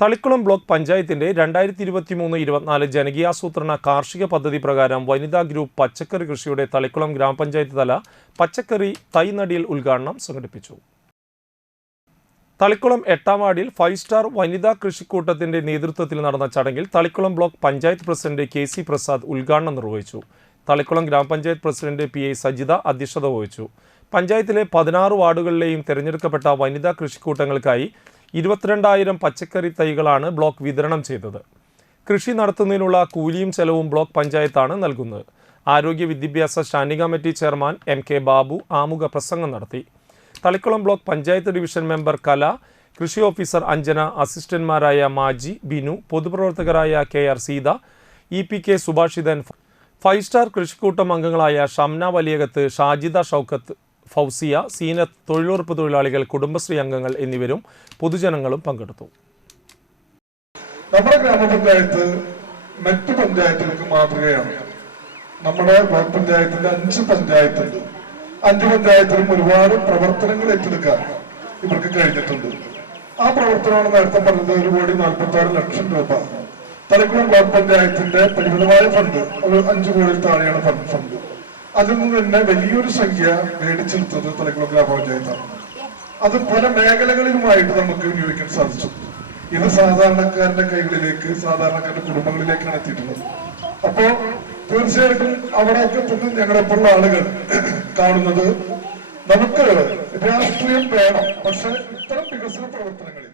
Thalikkulam block പഞ്ചായത്തിന്റെ രണ്ടായിരത്തി ഇരുപത്തി മൂന്ന് ഇരുപത്തിനാല് ജനകീയാസൂത്രണ കാർഷിക പദ്ധതി പ്രകാരം വനിതാ ഗ്രൂപ്പ് പച്ചക്കറി കൃഷിയുടെ തളിക്കുളം ഗ്രാമപഞ്ചായത്ത് തല പച്ചക്കറി തൈനടിയിൽ ഉദ്ഘാടനം സംഘടിപ്പിച്ചു. തളിക്കുളം എട്ടാം വാർഡിൽ ഫൈവ് സ്റ്റാർ വനിതാ കൃഷിക്കൂട്ടത്തിന്റെ നേതൃത്വത്തിൽ നടന്ന ചടങ്ങിൽ Thalikulam block panchayat president K C Prasad ഉദ്ഘാടനം നിർവഹിച്ചു. തളിക്കുളം ഗ്രാമപഞ്ചായത്ത് പ്രസിഡന്റ് പി എ സജിത അധ്യക്ഷത വഹിച്ചു. പഞ്ചായത്തിലെ പതിനാറ് വാർഡുകളിലെയും തിരഞ്ഞെടുക്കപ്പെട്ട വനിതാ കൃഷിക്കൂട്ടങ്ങൾക്കായി ഇരുപത്തിരണ്ടായിരം പച്ചക്കറി തൈകളാണ് ബ്ലോക്ക് വിതരണം ചെയ്തത്. കൃഷി നടത്തുന്നതിനുള്ള കൂലിയും ചെലവും ബ്ലോക്ക് പഞ്ചായത്താണ് നൽകുന്നത്. ആരോഗ്യ വിദ്യാഭ്യാസ standing committee chairman M K Babu ആമുഖ പ്രസംഗം നടത്തി. Thalikulam block panchayat division member Kala കൃഷി ഓഫീസർ അഞ്ജന അസിസ്റ്റന്റ്മാരായ Maji Binu പൊതുപ്രവർത്തകരായ K R Seetha E P K Subhashithan five star കൃഷിക്കൂട്ടം അംഗങ്ങളായ ഷംന വലിയകത്ത് ഷാജിദ ഷൗക്കത്ത് ഫൗസിയ സീനത്ത് തൊഴിലുറപ്പ് തൊഴിലാളികൾ കുടുംബശ്രീ അംഗങ്ങൾ എന്നിവരും പൊതുജനങ്ങളും പങ്കെടുത്തു. നമ്മുടെ ഗ്രാമപഞ്ചായത്ത് മറ്റു പഞ്ചായത്തുകൾക്ക് മാതൃകയാണ്. നമ്മുടെ ബ്ലോക്ക് പഞ്ചായത്തിന്റെ അഞ്ച് പഞ്ചായത്തുണ്ട്. അഞ്ച് പഞ്ചായത്തിലും ഒരുപാട് പ്രവർത്തനങ്ങൾ ഏറ്റെടുക്കാൻ ഇവർക്ക് കഴിഞ്ഞിട്ടുണ്ട്. ആ പ്രവർത്തനമാണ് നേരത്തെ പറഞ്ഞത് ഒരു കോടി നാൽപ്പത്തി ആറ് ലക്ഷം രൂപ. തലക്കുളം ബ്ലോക്ക് പഞ്ചായത്തിന്റെ പരിമിതമായ ഫണ്ട് ഒരു അഞ്ചു കോടിയിൽ താഴെയാണ് ഫണ്ട്. അതിൽ നിന്ന് തന്നെ വലിയൊരു സംഖ്യ മേടിച്ചെടുത്തത് തലക്കുളം ഗ്രാമപഞ്ചായത്താണ് അത് പല മേഖലകളിലുമായിട്ട് നമുക്ക് വിനിയോഗിക്കാൻ സാധിച്ചു. ഇത് സാധാരണക്കാരന്റെ കൈകളിലേക്ക് സാധാരണക്കാരുടെ കുടുംബങ്ങളിലേക്കാണ് എത്തിയിട്ടുള്ളത്. അപ്പോ തീർച്ചയായിട്ടും അവിടെയൊക്കെ തന്നെ ഞങ്ങളെപ്പോഴുള്ള ആളുകൾ കാണുന്നത് നമുക്ക് രാഷ്ട്രീയം വേണം. പക്ഷെ ഇത്തരം വികസന പ്രവർത്തനങ്ങളിൽ